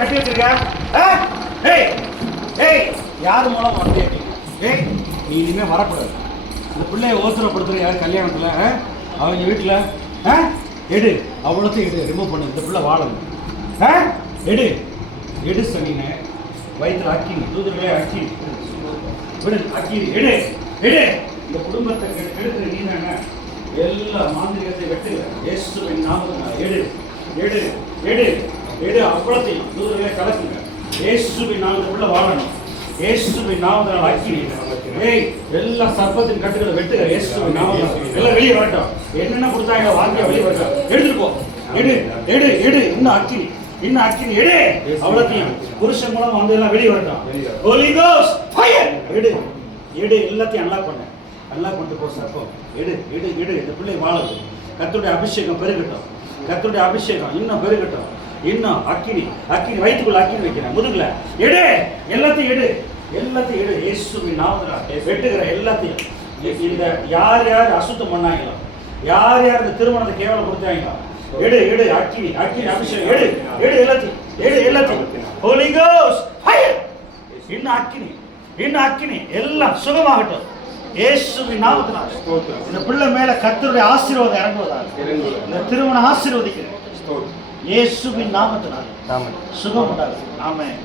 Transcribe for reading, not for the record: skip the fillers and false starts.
கட்டி வச்சிருக்க? ஏய் ஏய், யார் மூலம் வந்து ஏய், நீ இனிமே வரக்கூடாது. இந்த பிள்ளைய ஓசரப்படுத்துற யார் கல்யாணத்தில் அவங்க வீட்டில் எடு, அவ்வளோத்தையும் எடு, ரிமூவ் பண்ணு. இந்த பிள்ளை வாழணும். எடு எடு சனின்னு வயிற்றுல அக்கி தூதுகளே அக்கி விடு, அக்கி எடு எடு. இந்த குடும்பத்தை கெடுக்கிற நீ தானே. எல்லா மாந்திரிகத்தை வெட்டுகிற இயேசுவின் நாமத்தினால எடு எடு எடு எடு, அவ்வளோத்தையும் தூதுகளே கலக்குங்க. இயேசுவின் நாமத்துக்குள்ள வாழணும். இயேசுவின் நாமத்தினால அக்கி ஏய், எல்லா சர்ப்பத்தின் கட்டுகளை வெட்டுகிற இயேசுவின் நாமத்தினால எல்லாம் வெளியே வரட்டும். என்னென்ன கொடுத்தாங்க வாங்கியா வெளியே வரட்டும். எடுத்துட்டு போ. எடு எடு எடு, இன்னும் அக்கி இன்னும் அக்கினி எடு, அவ்வளோத்தையும் புருஷன் மூலம் வந்து எல்லாம் வெளியே வரட்டும். ஹோலி கோஸ்ட் ஃபயர் எடு எடு, எல்லாத்தையும் அன்லாக் பண்ண, அன்லாக் பண்ணிட்டு போ சார். எடு எடு எடு, இந்த பிள்ளை வாழட்டும். கர்த்தருடைய அபிஷேகம் பெருகட்டும். கர்த்தருடைய அபிஷேகம் இன்னும் பெருகட்டும். இன்னும் அக்கினி அக்கினி வயிற்றுக்குள்ள அக்கினி வைக்கிறேன் முதுகுல. எடு எல்லாத்தையும் எடு, எல்லாத்தையும் எடு. இயேசுவின் நாமத்தினால வெட்டுகிற எல்லாத்தையும். இந்த யார் யார் அசுத்தம் பண்ணாங்களோ, யார் யார் இந்த திருமணத்தை கேவலம் கொடுத்தாங்களோ, எடு எடு, அக்கினி அக்கினி அபிஷேகம் எடு எடு, எல்லாத்தையும் எடு, எல்லாத்தையும். Holy ghost fire. இன்னும் அக்கினி இன்னும் அக்கினி, எல்லாம் சுகமாகட்டும் இயேசுவின் நாமத்தினால. இந்த பிள்ளை மேல கர்த்தருடைய ஆசீர்வாதம் இறங்குவதாக. இந்த திருமணம் ஆசீர்வதிக்கிறேன் இயேசுவின் நாமத்தினால. சுகம் உண்டாகும். ஆமென்.